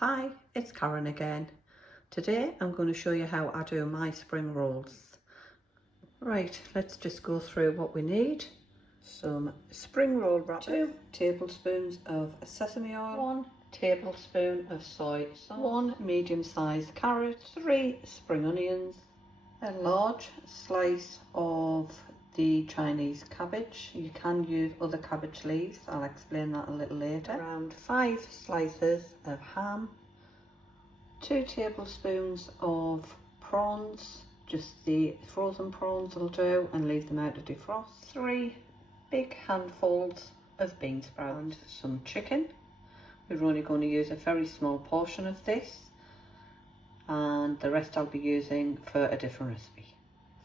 Hi, it's Karen again. Today I'm going to show you how I do my spring rolls. Right, let's just go through what we need. Some spring roll wrapper, 2 tablespoons of sesame oil, 1 tablespoon of soy sauce, 1 medium-sized carrot, 3 spring onions, a large slice of the Chinese cabbage. You can use other cabbage leaves, I'll explain that a little later. Around 5 slices of ham, 2 tablespoons of prawns, just the frozen prawns will do, and leave them out to defrost. 3 big handfuls of beansprouts and some chicken. We're only going to use a very small portion of this, and the rest I'll be using for a different recipe.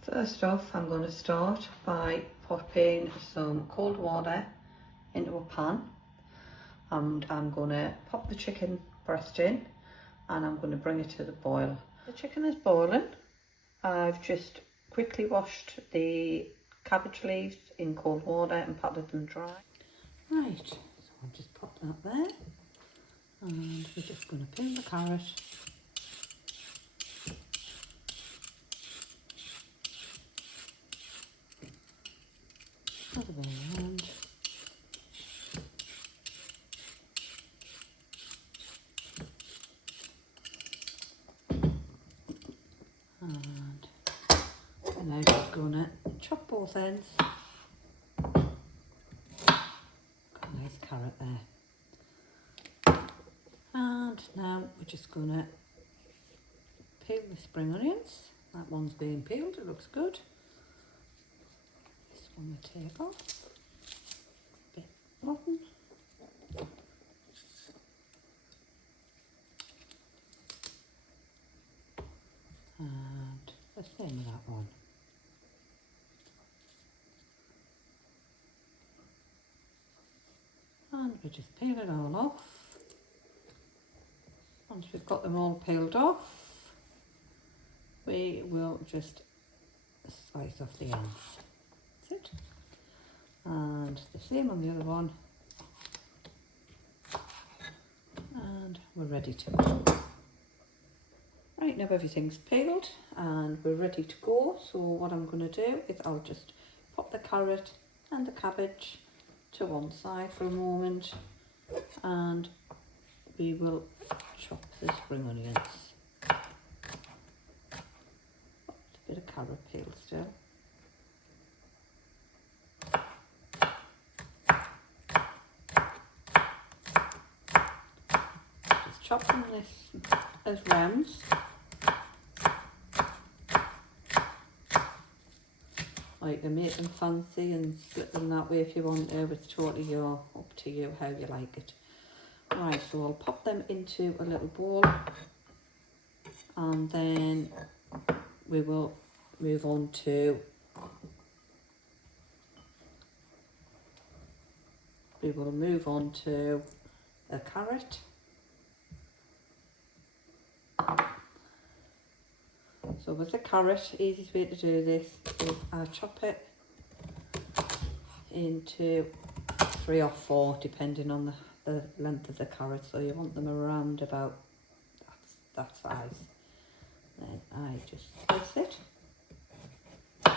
First off, I'm going to start by popping some cold water into a pan, and I'm going to pop the chicken breast in and I'm going to bring it to the boil. The chicken is boiling. I've just quickly washed the cabbage leaves in cold water and patted them dry. Right, so I'll just pop that there, and we're just going to peel the carrot. Other way around. And we're now just going to chop both ends. Got a nice carrot there. And now we're just going to peel the spring onions. That one's being peeled, it looks good. This one we take off. A bit rotten. And the same with that one. And we just peel it all off. Once we've got them all peeled off, we will just slice off the ends. That's it. And the same on the other one. And we're ready to go. Right, now everything's peeled and we're ready to go. So what I'm going to do is I'll just pop the carrot and the cabbage to one side for a moment, and we will chop the spring onions. Oh, a bit of carrot peel still. Just chopping this as rounds. Or you can make them fancy and split them that way if you want to. It's totally up to you how you like it. Right, so I'll pop them into a little bowl, and then we will move on to a carrot. So with the carrot, easiest way to do this is I chop it into 3 or 4 depending on the length of the carrot. So you want them around about that size. Then I just slice it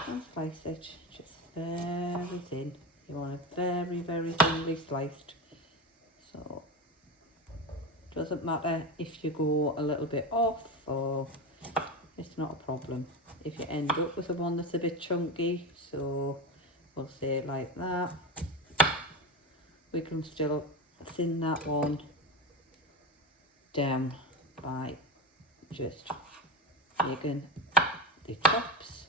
and slice it just very thin. You want it very, very thinly sliced. So it doesn't matter if you go a little bit off, or it's not a problem if you end up with the one that's a bit chunky. So we'll say it like that. We can still thin that one down by just making the chops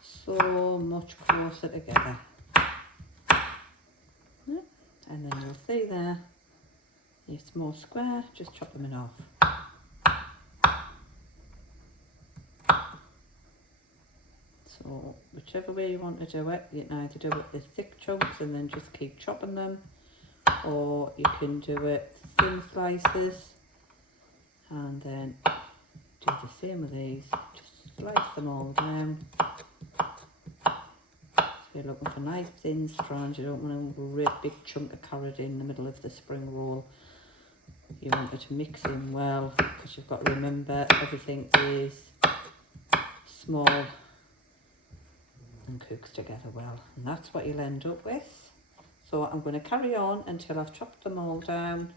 so much closer together. And then you'll see there, it's more square, just chop them in half. So whichever way you want to do it, you can either do it with thick chunks and then just keep chopping them, or you can do it thin slices and then do the same with these. Just slice them all down. So you're looking for nice thin strands. You don't want a great big chunk of carrot in the middle of the spring roll. You want it to mix in well, because you've got to remember everything is small and cooks together well, and that's what you'll end up with. So I'm going to carry on until I've chopped them all down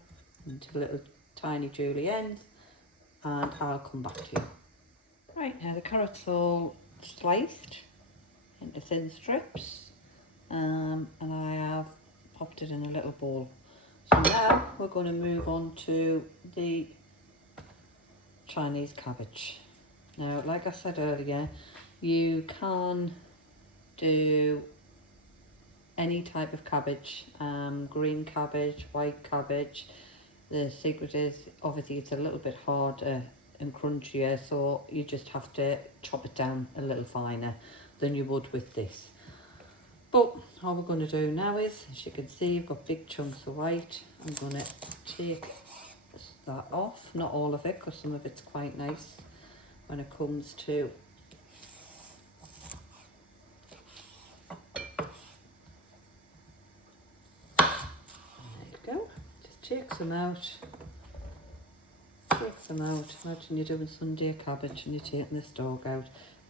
into little tiny juliennes, and I'll come back to you. Right, now the carrot's all sliced into thin strips, and I have popped it in a little bowl. So now we're going to move on to the Chinese cabbage. Now, like I said earlier, you can do any type of cabbage, green cabbage, white cabbage. The secret is obviously it's a little bit harder and crunchier, so you just have to chop it down a little finer than you would with this. But all we're going to do now is, as you can see, you've got big chunks of white. I'm going to take that off, not all of it, because some of it's quite nice when it comes to take them out. Imagine you're doing Sunday cabbage and you're taking this dog out.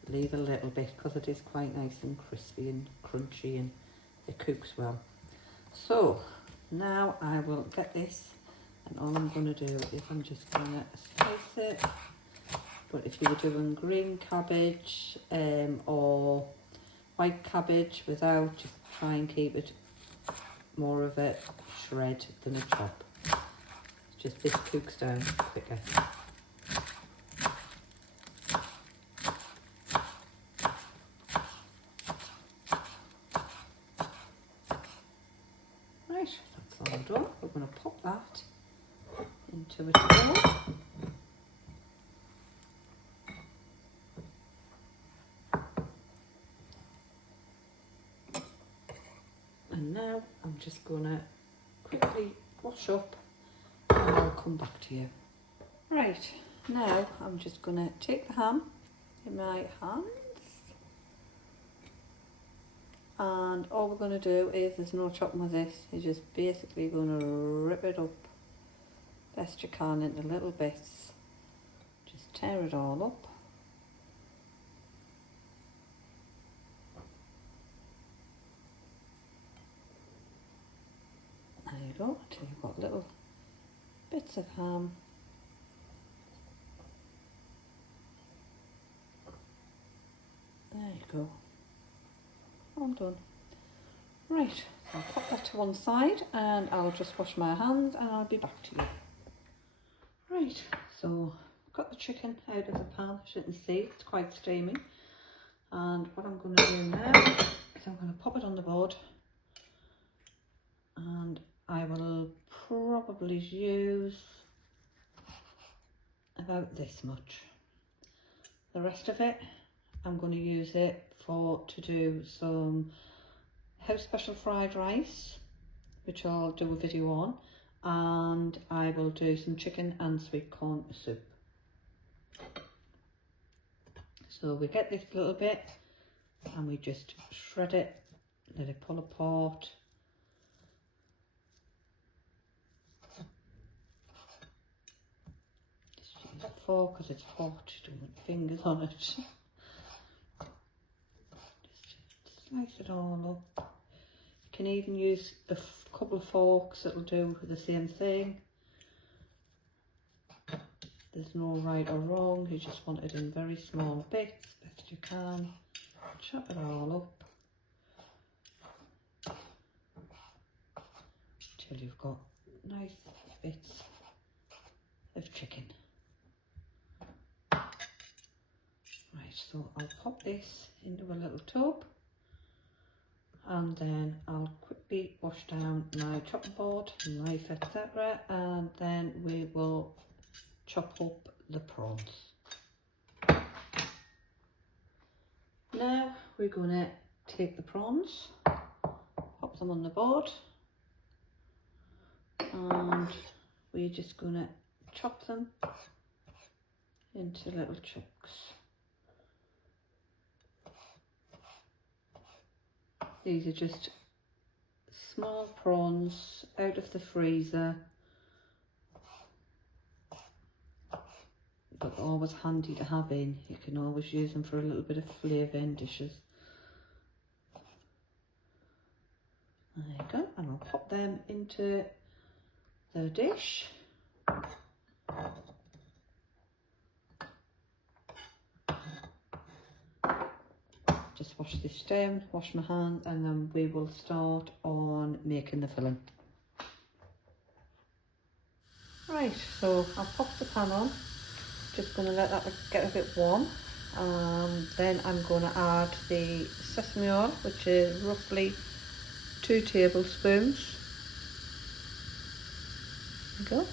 Leave a little bit, because it is quite nice and crispy and crunchy, and it cooks well. So now I will get this, and all I'm going to do is I'm just going to slice it. But if you were doing green cabbage or white cabbage without, just try and keep it more of a shred than a chop. Just this cooks down quicker. Right, that's all done. We're going to pop that into a bowl. And now I'm just going to quickly wash up, and I'll come back to you. Right, now I'm just going to take the ham in my hands, and all we're going to do is, there's no chopping with this, you're just basically going to rip it up best you can into little bits. Just tear it all up. There you go, until you've got little bits of ham. There you go. All done. Right, so I'll pop that to one side, and I'll just wash my hands, and I'll be back to you. Right, so I've got the chicken out of the pan, as you can see, it's quite steamy. And what I'm going to do now is I'm going to pop it on the board, and I will probably use about this much. The rest of it, I'm going to use it to do some house special fried rice, which I'll do a video on, and I will do some chicken and sweet corn soup. So we get this little bit and we just shred it, let it pull apart. Just use a fork because it's hot, don't want fingers on it. Just slice it all up. You can even use a couple of forks that'll do the same thing. There's no right or wrong, you just want it in very small bits, best you can. Chop it all up till you've got nice bits of chicken. Right, so I'll pop this into a little tub, and then I'll quickly wash down my chopping board, knife, etc., and then we will chop up the prawns. Now we're going to take the prawns, pop them on the board, and we're just going to chop them into little chunks. These are just small prawns out of the freezer. but always handy to have in. You can always use them for a little bit of flavour in dishes. There you go, and I'll pop them into the dish. Just wash this down, wash my hands, and then we will start on making the filling. Right, so I've popped the pan on, just going to let that get a bit warm. Then I'm going to add the sesame oil, which is roughly 2 tablespoons. There you go.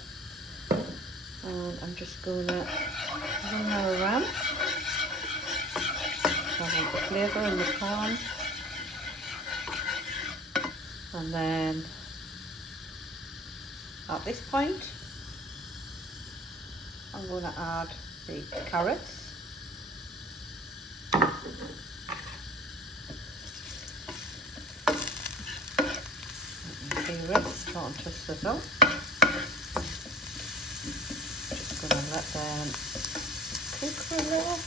And I'm just going to run that around. So I want the flavour in the pan. And then at this point, I'm going to add the carrots. The rest starting to sizzle. Just going to let them cook for a little.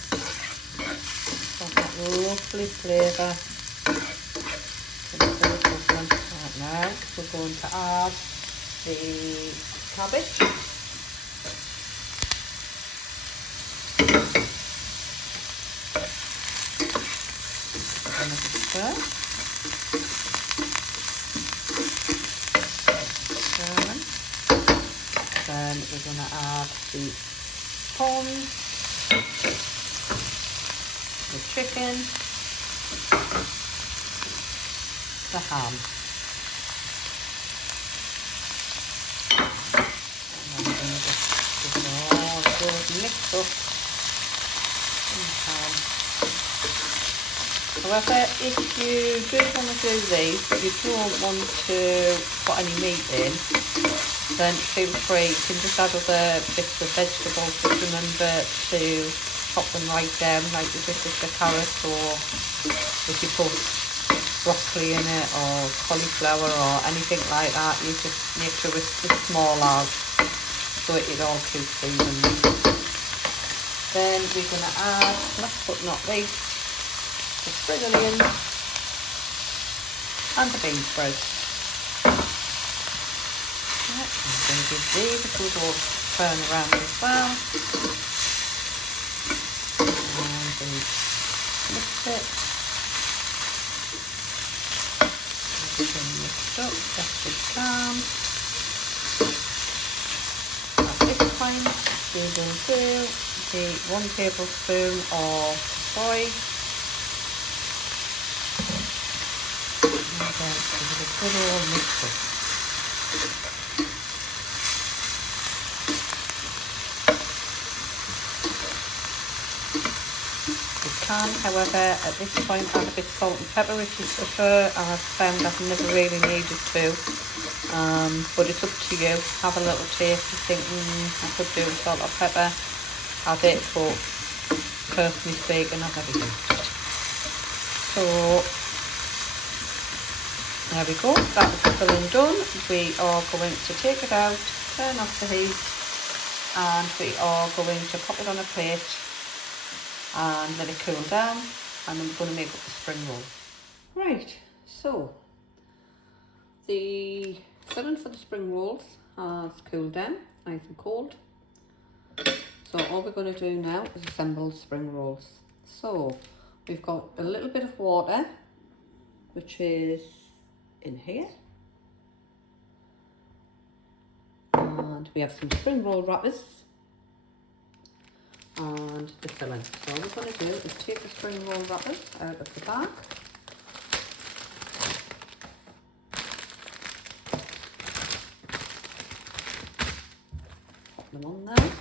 Got that lovely flavour. Right now we're going to add the cabbage. Then we're going to add the prawns, the chicken, the ham. And then we're going to just give it all a good mix up in the ham. However, if you do want to do these, but you don't want to put any meat in, then feel free. You can just add other bits of vegetables. Just remember to pop them right down, like you did with the carrots, or if you put broccoli in it, or cauliflower, or anything like that, you just make sure it's as small as, so it all keeps evenly. Then we're going to add, last but not least, the spring onions and the beansprouts. Right, I'm going to give these a good old turn around as well. And we mix it. Everything mixed up best we can. At this point, we will do the 1 tablespoon of soy. And then give it a good old mix up. You can, however, at this point add a bit of salt and pepper if you prefer. I've found I've never really needed to, but it's up to you. Have a little taste. You think, I could do with salt or pepper, add it, but personally speaking, I've never used it. So there we go, that is the filling done. We are going to take it out, turn off the heat, and we are going to pop it on a plate and let it cool down, and then we're going to make up the spring roll. Right, so the filling for the spring rolls has cooled down, nice and cold. So all we're going to do now is assemble the spring rolls. So we've got a little bit of water, which is in here, and we have some spring roll wrappers and the filling. So all we're going to do is take the spring roll wrappers out of the bag, pop them on there,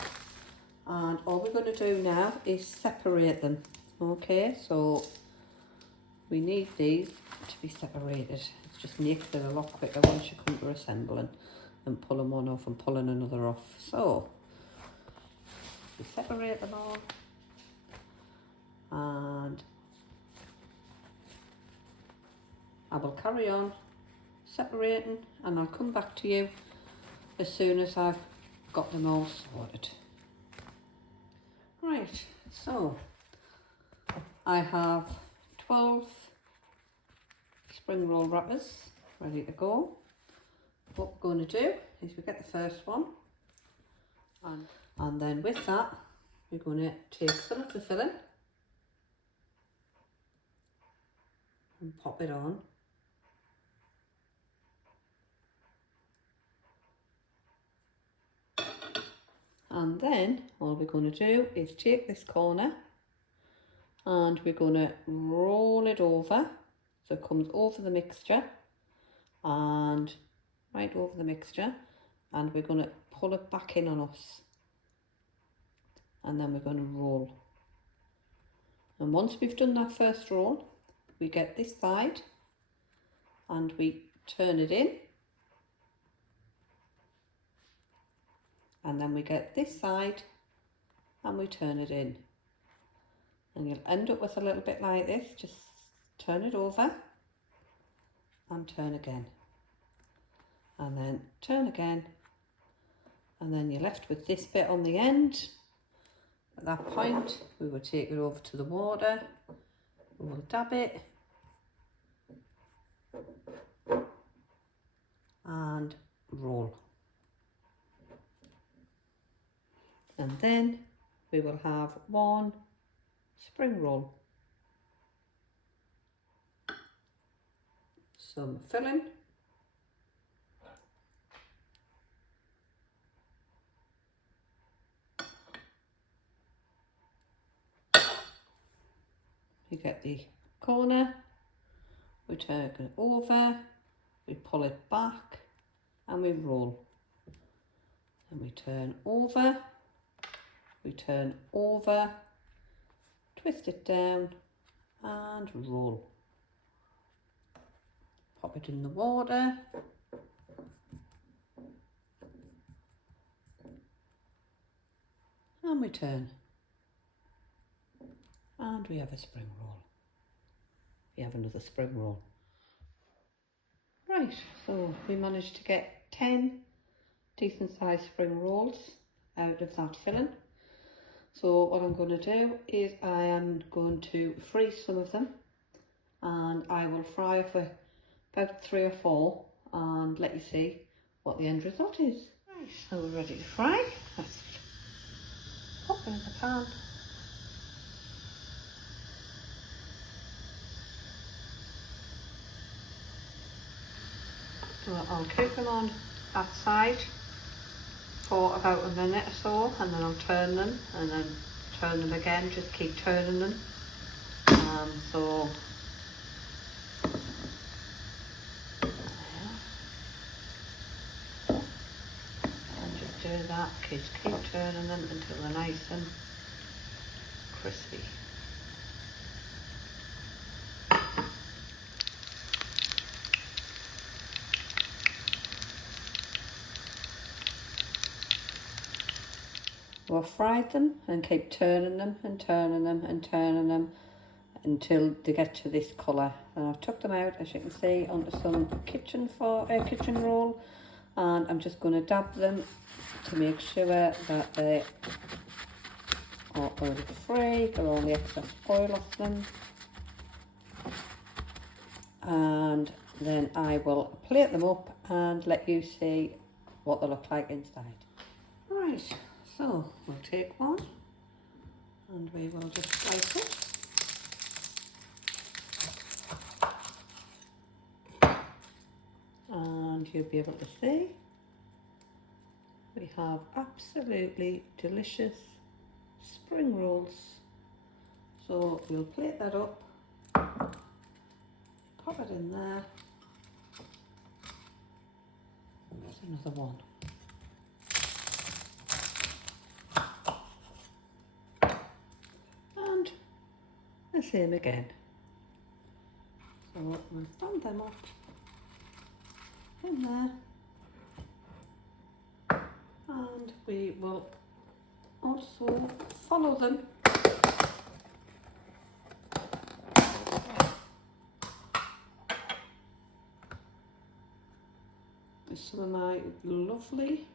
and all we're going to do now is separate them. Okay, so we need these to be separated. It just makes it a lot quicker once you come to assembling and pulling one off and pulling another off. So we separate them all, and I will carry on separating, and I'll come back to you as soon as I've got them all sorted. Right, so I have 12 spring roll wrappers ready to go. What we're going to do is we get the first one, and then with that we're going to take some of the filling and pop it on. And then all we're going to do is take this corner and we're going to roll it over so it comes over the mixture and right over the mixture, and we're going to pull it back in on us, and then we're going to roll. And once we've done that first roll, we get this side and we turn it in, and then we get this side and we turn it in, and you'll end up with a little bit like this. Just turn it over and turn again, and then turn again, and then you're left with this bit on the end. At that point we will take it over to the water, we will dab it and roll, and then we will have one spring roll. Some filling, you get the corner, we turn it over, we pull it back and we roll, and we turn over, twist it down and roll. Pop it in the water, and we turn, and we have a spring roll. We have another spring roll. Right, so we managed to get 10 decent sized spring rolls out of that filling. So what I'm going to do is I am going to freeze some of them, and I will fry for about 3 or 4 and let you see what the end result is. Right, so we're ready to fry. Let's pop it in the pan. So I'll keep them on that side for about a minute or so, and then I'll turn them and then turn them again, just keep turning them. So and just do that, keep turning them until they're nice and crispy. We'll fry them and keep turning them and turning them and turning them until they get to this colour. And I've took them out, as you can see, onto some kitchen roll, and I'm just going to dab them to make sure that they are oil free, get all the excess oil off them, and then I will plate them up and let you see what they look like inside. Right, so we'll take one and we will just slice it. And you'll be able to see we have absolutely delicious spring rolls. So we'll plate that up, pop it in there. There's another one. And the same again. So we'll stand them up in there, and we will also follow them with some of my lovely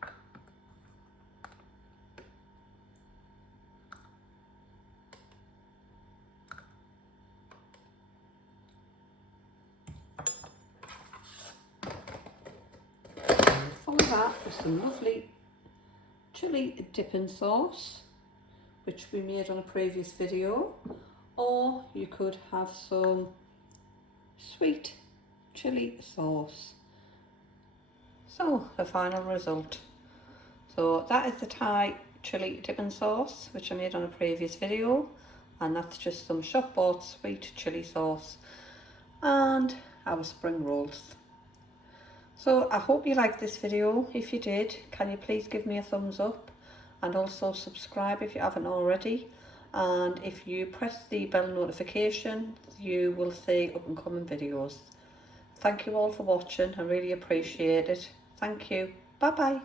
that with some lovely chilli dipping sauce, which we made on a previous video, or you could have some sweet chilli sauce. So the final result. So that is the Thai chilli dipping sauce, which I made on a previous video, and that's just some shop bought sweet chilli sauce and our spring rolls. So I hope you liked this video. If you did, can you please give me a thumbs up, and also subscribe if you haven't already, and if you press the bell notification you will see up and coming videos. Thank you all for watching, I really appreciate it. Thank you. Bye bye.